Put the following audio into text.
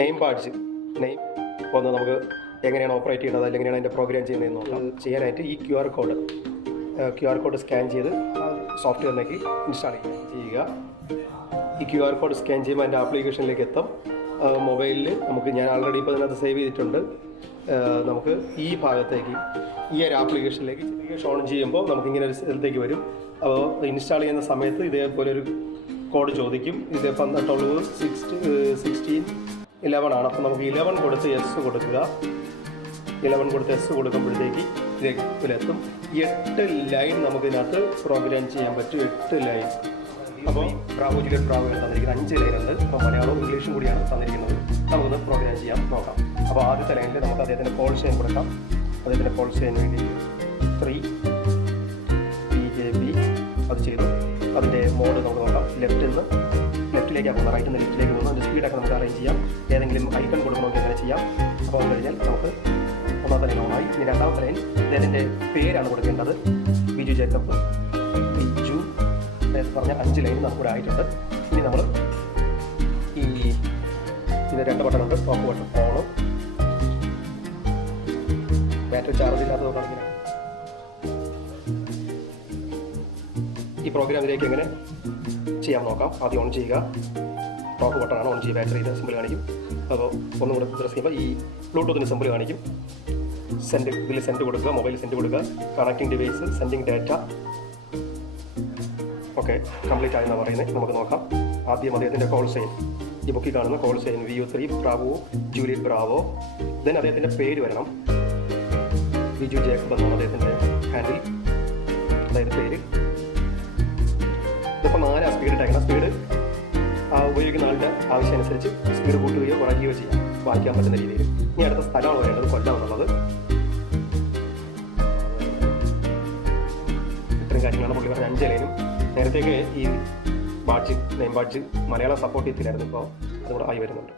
Name badge ഒന്ന് നമുക്ക് എങ്ങനെയാണ് ഓപ്പറേറ്റ് ചെയ്യുന്നത് അല്ലെങ്കിൽ എങ്ങനെയാണ് അതിൻ്റെ പ്രോഗ്രാം ചെയ്യുന്നതെന്ന് നോക്കാം. ചെയ്യാനായിട്ട് ഈ ക്യു ആർ കോഡ് സ്കാൻ ചെയ്ത് സോഫ്റ്റ്വെയറിലേക്ക് ഇൻസ്റ്റാൾ ചെയ്യുക. ഈ ക്യു ആർ കോഡ് സ്കാൻ ചെയ്യുമ്പോൾ അതിൻ്റെ ആപ്ലിക്കേഷനിലേക്ക് എത്തും. മൊബൈലിൽ ഞാൻ ആൾറെഡി ഇപ്പോൾ അതിനകത്ത് സേവ് ചെയ്തിട്ടുണ്ട്. നമുക്ക് ഈ ഭാഗത്തേക്ക് ഈ ഒരു ആപ്ലിക്കേഷനിലേക്ക് ഓൺ ചെയ്യുമ്പോൾ നമുക്കിങ്ങനെ ഒരു സ്ഥലത്തേക്ക് വരും. അപ്പോൾ ഇൻസ്റ്റാൾ ചെയ്യുന്ന സമയത്ത് ഇതേപോലെ ഒരു കോഡ് ചോദിക്കും. ഇത് 12 16 11 ആണ്. അപ്പോൾ നമുക്ക് 11 കൊടുത്ത് എസ് കൊടുക്കുക. 11 കൊടുത്ത് എസ് കൊടുക്കുമ്പോഴത്തേക്ക് ഇതിലെത്തും. 8 ലൈൻ നമുക്കിതിനകത്ത് പ്രോഗ്രാം ചെയ്യാൻ പറ്റും. 8 ലൈൻ. അപ്പോൾ ജൂലിയറ്റ് ബ്രാവോ തന്നിരിക്കുന്നത് 5 ലൈൻ ഉണ്ട്. അപ്പോൾ മലയാളവും ഇംഗ്ലീഷും കൂടിയാണ് തന്നിരിക്കുന്നത്. നമുക്കൊന്ന് പ്രോഗ്രാം ചെയ്യാൻ നോക്കാം. അപ്പോൾ ആദ്യത്തെ ലൈനിൽ നമുക്ക് അദ്ദേഹത്തിൻ്റെ കോൾ സൈൻ കൊടുക്കാം. അദ്ദേഹത്തിൻ്റെ കോൾ സൈൻ വേണ്ടി 3 BJB അത് ചെയ്തു. അതിൻ്റെ മോഡ് നമുക്ക് നോക്കാം. ലെഫ്റ്റിലേക്ക് പോകുന്ന റൈറ്റിൽ നിന്ന് ലെഫ്റ്റിലേക്ക് പോകുന്നു. അതിൻ്റെ സ്പീഡൊക്കെ നമുക്ക് അറേഞ്ച് ചെയ്യാം. ഏതെങ്കിലും ഐക്കൺ കൊടുക്കണമെങ്കിൽ അങ്ങനെ ചെയ്യാം. അപ്പോൾ അത് കഴിഞ്ഞാൽ നമുക്ക് ഒന്നാമത്തെ ലൈൻ ഓണായി. ഇനി രണ്ടാമത്തെ ലൈൻ അദ്ദേഹത്തിൻ്റെ പേരാണ് കൊടുക്കേണ്ടത്. ബിജു ജേക്കബ്. ബിജു പറഞ്ഞ 5 ലൈൻ നമുക്കിവിടെ ആയിട്ടുണ്ട്. ഇനി നമ്മൾ ഇത് 2 ബട്ടണുണ്ട്. ടോപ്പ് ബട്ടൺ ഓണും ബാറ്ററി ചാർജ് ഇല്ലാത്തതുകൊണ്ടാണ് ഇങ്ങനെ. ഈ പ്രോഗ്രാമിലേക്ക് എങ്ങനെ ചെയ്യാൻ നോക്കാം. ആദ്യം ഓൺ ചെയ്യുക. ടോപ്പ് ബട്ടണാണ് ഓൺ ചെയ്യുക. ബാറ്ററിയുടെ സിമ്പിൾ കാണിക്കും. അപ്പോൾ ഒന്നും കൂടെ പ്രസ് ചെയ്യുമ്പോൾ ഈ ബ്ലൂടൂത്തിൻ്റെ സിമ്പിൾ കാണിക്കും. ഇതിൽ സെൻഡ് കൊടുക്കുക. മൊബൈലിൽ സെൻഡ് കൊടുക്കുക. Connecting device, sending data. Okay, complete ആയെന്നാണ് പറയുന്നത്. നമുക്ക് നോക്കാം. ആദ്യം അദ്ദേഹത്തിൻ്റെ കോൾ സൈൻ, ഈ ബുക്കിൽ കാണുന്ന call sign VU3 bravo juliet bravo. Then അദ്ദേഹത്തിൻ്റെ പേര് വരണം. ബിജു ജേക്കബ് എന്നാണ് അദ്ദേഹത്തിൻ്റെ ഹാൻഡിൽ, അതായത് പേര്. ഇതിപ്പോൾ 4 സ്പീഡ് ഇട്ടേക്കണം. സ്പീഡ് ഉപയോഗിക്കുന്ന ആളുടെ ആവശ്യമനുസരിച്ച് സ്പീഡ് കൂട്ടുകയോ കുറയ്ക്കുകയോ ചെയ്യാം, വായിക്കാൻ പറ്റുന്ന രീതിയിൽ. ഇനി അടുത്ത സ്ഥലമാണ് വരേണ്ടത്, കൊല്ലം എന്നുള്ളത്. ഇത്രയും കാര്യങ്ങളാണ് പുള്ളി പറഞ്ഞ 5 ലൈനും. നേരത്തേക്ക് ഈ നെയിം ബാഡ്ജ് മലയാളം സപ്പോർട്ട് ചെയ്തില്ലായിരുന്നു. ഇപ്പോൾ അതുകൂടെ ആയി വരുന്നുണ്ട്.